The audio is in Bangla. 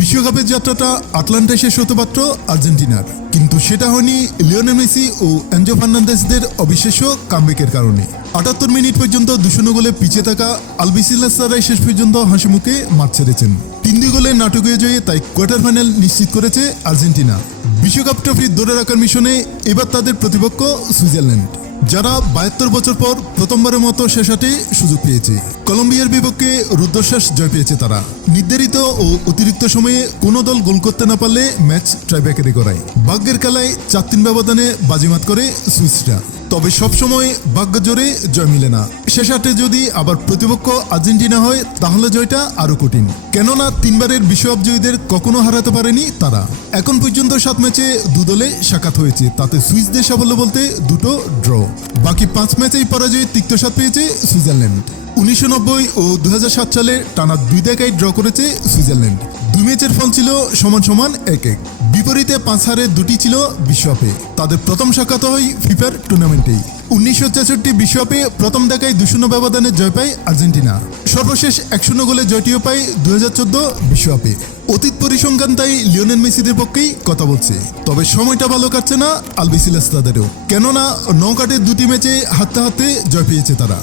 বিশ্বকাপের যাত্রাটা আটলান্টায় শেষ হতে পারত আর্জেন্টিনার, কিন্তু সেটা হয়নি লিওনেল মেসি ও এনজো ফার্নান্দেসদের অবিশ্বাস্য কামব্যাকের কারণে। ৭৮ মিনিট পর্যন্ত ২-০ গোলে পিছিয়ে থাকা আলবিসেলেস্তারাই শেষ পর্যন্ত হাসি মুখে মাঠ ছেড়েছেন। ৩-২ গোলের নাটকীয় জয়ে তাই কোয়ার্টার ফাইনাল নিশ্চিত করেছে আর্জেন্টিনা। বিশ্বকাপ ট্রফি ধরে রাখার মিশনে এবার তাদের প্রতিপক্ষ সুইজারল্যান্ড, যারা ৭২ বছর পর প্রথমবারের মতো শেষ আটে সুযোগ পেয়েছে। কলম্বিয়ার বিপক্ষে রুদ্ধশ্বাস জয় পেয়েছে তারা। নির্ধারিত ও অতিরিক্ত সময়ে কোনো দল গোল করতে না পারলে ম্যাচ টাইব্রেকারে গড়ায়। ভাগ্যের খেলায় ৪-৩ ব্যবধানে বাজিমাত করে সুইসরা। তবে সবসময় ভাগ্য জোরে জয় মিলে না। শেষ আটে যদি আবার প্রতিপক্ষ আর্জেন্টিনা হয় তাহলে জয়টা আরও কঠিন, কেননা ৩বারের বিশ্বকাপ জয়ীদের কখনো হারাতে পারেনি তারা। এখন পর্যন্ত ৭ ম্যাচে দুদলে সাক্ষাৎ হয়েছে, তাতে সুইসদের সাফল্য বলতে দুটো ড্র। বাকি ৫ ম্যাচেই পরাজয়ে তিক্ত স্বাদ পেয়েছে সুইজারল্যান্ড। ১৯৯০ ও ২০০৭ সালে টানা ২ দেখায় ড্র করেছে সুইজারল্যান্ড। ২ ম্যাচের ফল ছিল সমান সমান ১-১। বিপরীতে ৫ হারে ২টি ছিল বিশ্বকাপে। তাদের প্রথম সাক্ষাৎ হয় ফিফার টুর্নামেন্টেই। ১৯৬৬ বিশ্বকাপে প্রথম দেখায় ২-০ ব্যবধানে জয় পায় আর্জেন্টিনা। সর্বশেষ ১-০ গোলে জয়টিও পায় ২০১৪ বিশ্বকাপে। অতীত পরিসংখ্যান তাই লিওনেল মেসিদের পক্ষেই কথা বলছে। তবে সময়টা ভালো কাটছে না আলবিসেলেস্তাদেরও, কেননা নকআউটের ২টি ম্যাচে হারতে হারতে জয় পেয়েছে তারা।